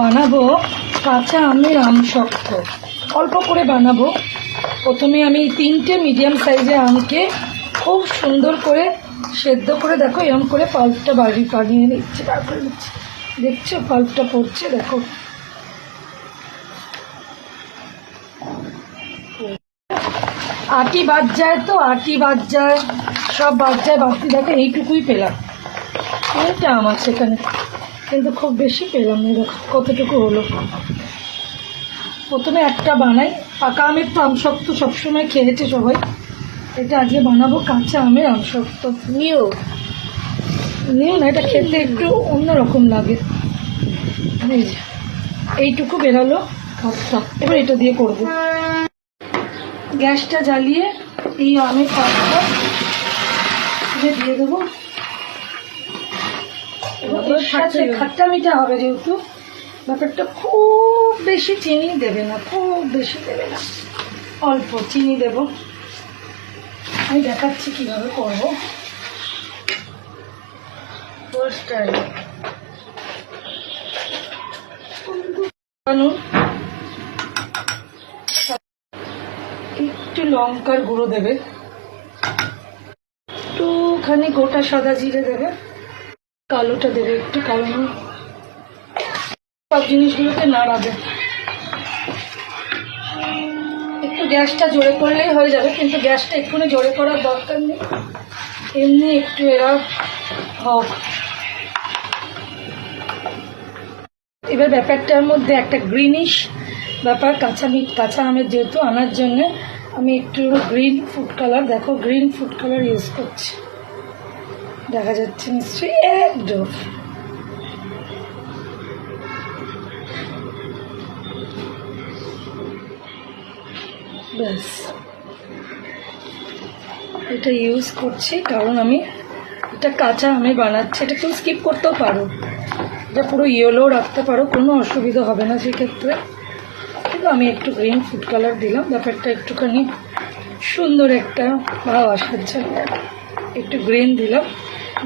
বানাবো কাঁচা আমের আমসত্ত্ব। অল্প করে বানাবো। প্রথমে আমি 3টে মিডিয়াম সাইজের আমকে খুব সুন্দর করে সেদ্ধ করে, দেখো এরকম করে পাল্পটা বানিয়ে নিচ্ছি, বার করে নিচ্ছি। দেখছো পাল্পটা পড়ছে, দেখো। আটি বাদ যায়, তো আটি বাদ যায়, সব বাদ যায়। বাড়তি দেখো এইটুকুই পেলাম। এইটা আম আছে এখানে, কিন্তু খুব বেশি পেলাম না। দেখো কতটুকু হলো। প্রথমে একটা বানাই। পাকা আমের তো আমসত্ত্ব সবসময় খেয়েছে সবাই। এটা আজকে বানাবো কাঁচা আমের আমসত্ত্ব। নিও না, এটা খেতে একটু অন্যরকম লাগে। এই যে এইটুকু বেরালো কাঁচটা। এবার এটা দিয়ে করবো। গ্যাসটা জ্বালিয়ে এই আমের পাতটা দিয়ে দেবো। খাট্টা মিঠা হবে যেহেতু, ব্যাপারটা খুব বেশি চিনি দেবে না, খুব বেশি দেবে না, অল্প চিনি দেব। আমি দেখাচ্ছি কিভাবে করবো। একটু লঙ্কার গুঁড়ো দেবে, একটুখানি গোটা সাদা জিরে দেবে, কালোটা দেবে একটু, কালো নুন। সব জিনিসগুলোকে নাড়াবে। একটু গ্যাসটা জোরে করলেই হয়ে যাবে, কিন্তু গ্যাসটা এক্ষুনি জোরে করার দরকার নেই, এমনি একটু এরা হোক। এবার ব্যাপারটার মধ্যে একটা গ্রিনিশ ব্যাপার, কাঁচা আমের যেহেতু আনার জন্য আমি একটু গ্রিন ফুড কালার, দেখো গ্রিন ফুড কালার ইউজ করছি, দেখা যাচ্ছে নিশ্চয়ই, একদম। ব্যাস, এটা ইউজ করছি কারণ আমি এটা কাঁচা আমি বানাচ্ছি। এটা কেউ স্কিপ করতেও পারো, এটা পুরো ইয়েলো রাখতে পারো, কোনো অসুবিধা হবে না সেক্ষেত্রে। কিন্তু আমি একটু গ্রিন ফুড কালার দিলাম, ব্যাপারটা একটুখানি সুন্দর একটা ভাব আসার জন্য একটু গ্রিন দিলাম।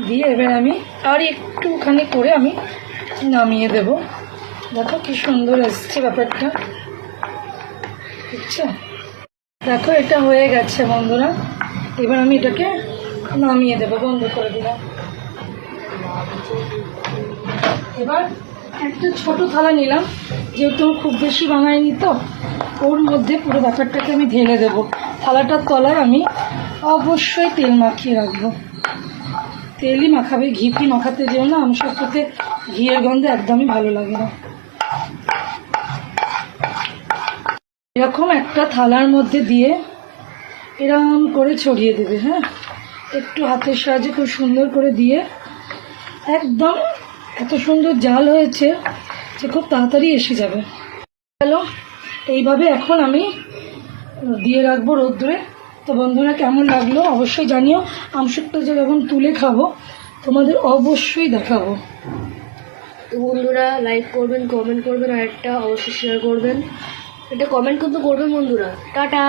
দিয়ে এবার আমি আর একটুখানি করে আমি নামিয়ে দেব। দেখো কি সুন্দর এসছে ব্যাপারটা, বুঝছো? দেখো এটা হয়ে গেছে বন্ধুরা। এবার আমি এটাকে নামিয়ে দেবো, বন্ধ করে দিলাম। এবার একটা ছোট থালা নিলাম, যেহেতু খুব বেশি বানাইনি, তো ওর মধ্যে পুরো ব্যাপারটাকে আমি ঢেলে দেবো। থালাটার তলায় আমি অবশ্যই তেল মাখিয়ে রাখবো। তেলই মাখাবে, ঘি মাখাতে যেও না, আমসত্ত্বতে ঘিয়ের গন্ধে একদমই ভালো লাগে না। এরকম একটা থালার মধ্যে দিয়ে এরকম করে ছড়িয়ে দেবে। হ্যাঁ, একটু হাতের সাহায্যে খুব সুন্দর করে দিয়ে, একদম এত সুন্দর জাল হয়েছে যে খুব তাড়াতাড়ি এসে যাবে। হ্যালো, এইভাবে এখন আমি দিয়ে রাখবো রোদ্দুরে। তো বন্ধুরা কেমন লাগলো অবশ্যই জানিও। আমসত্ত্ব যখন তুলে খাবো তোমাদের অবশ্যই দেখাবো। তো বন্ধুরা লাইক করবেন, কমেন্ট করবেন, আর একটা অবশ্যই শেয়ার করবেন। এটা কমেন্ট কিন্তু করবেন বন্ধুরা। টাটা।